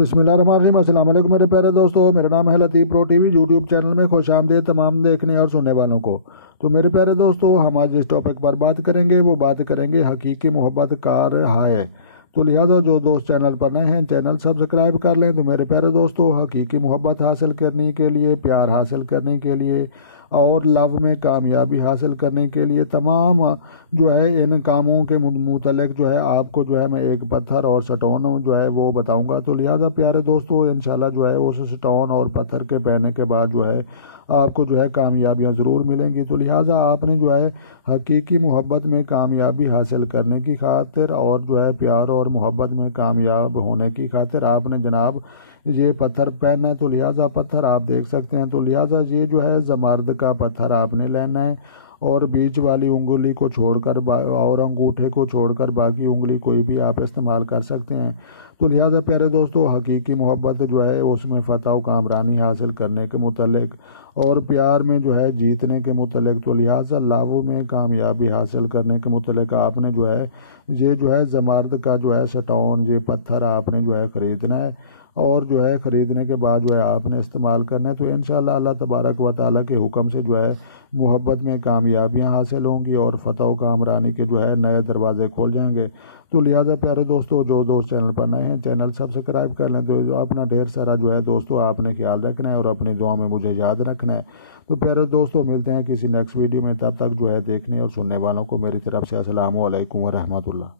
बिस्मिल्लाहिर्रहमानिर्रहीम। अस्सलाम वालेकुम मेरे प्यारे दोस्तों, मेरा नाम है लतीफ़ प्रो टीवी। यूट्यूब चैनल में खुश आमदीद तमाम देखने और सुनने वालों को। तो मेरे प्यारे दोस्तों, हम आज जिस टॉपिक पर बात करेंगे वो बात करेंगे हकीकी मोहब्बत कार है। तो लिहाजा जो दोस्त चैनल पर नए हैं चैनल सब्सक्राइब कर लें। तो मेरे प्यारे दोस्तों, हकीकी मोहब्बत हासिल करने के लिए, प्यार हासिल करने के लिए और लव में कामयाबी हासिल करने के लिए तमाम जो है इन कामों के मुतल्लिक जो है आपको जो है मैं एक पत्थर और स्टोन जो है वो बताऊंगा। तो लिहाजा प्यारे दोस्तों, इंशाल्लाह जो है उस स्टोन और पत्थर के पहनने के बाद जो है आपको जो है कामयाबियाँ ज़रूर मिलेंगी। तो लिहाजा आपने जो है हकीकी मोहब्बत में कामयाबी हासिल करने की खातिर और जो है प्यार और मोहब्बत में कामयाब होने की खातिर आपने जनाब ये पत्थर पहनना है। तो लिहाजा पत्थर आप देख सकते हैं। तो लिहाजा ये जो है जमर्द का पत्थर आपने लेना है और बीच वाली उंगली को छोड़कर और अंगूठे को छोड़कर बाकी उंगली कोई भी आप इस्तेमाल कर सकते हैं। तो लिहाजा प्यारे दोस्तों, हकीकी मोहब्बत जो है उसमें फ़तह व कामरानी हासिल करने के मुतल्लिक और प्यार में जो है जीतने के मुतल्लिक, तो लिहाजा लव में कामयाबी हासिल करने के मुतल्लिक आपने जो है ये जो है जमर्द का जो है स्टोन, ये पत्थर आपने जो है ख़रीदना है और जो है ख़रीदने के बाद जो है आपने इस्तेमाल करना है। तो इंशाअल्लाह अल्लाह तबारक व तआला के हुक्म से जो है मोहब्बत में कामयाबियाँ हासिल होंगी और फ़तह व कामरानी के जो है नए दरवाज़े खोल जाएंगे। तो लिहाजा प्यारे दोस्तों, जो दोस्त चैनल पर नए हैं चैनल सब्सक्राइब कर लें। तो अपना ढेर सारा जो है दोस्तों आपने ख्याल रखना है और अपनी दुआ में मुझे याद रखना है। तो प्यारे दोस्तों, मिलते हैं किसी नेक्स्ट वीडियो में। तब तक जो है देखने और सुनने वालों को मेरी तरफ से अस्सलामु अलैकुम व रहमतुल्लाह।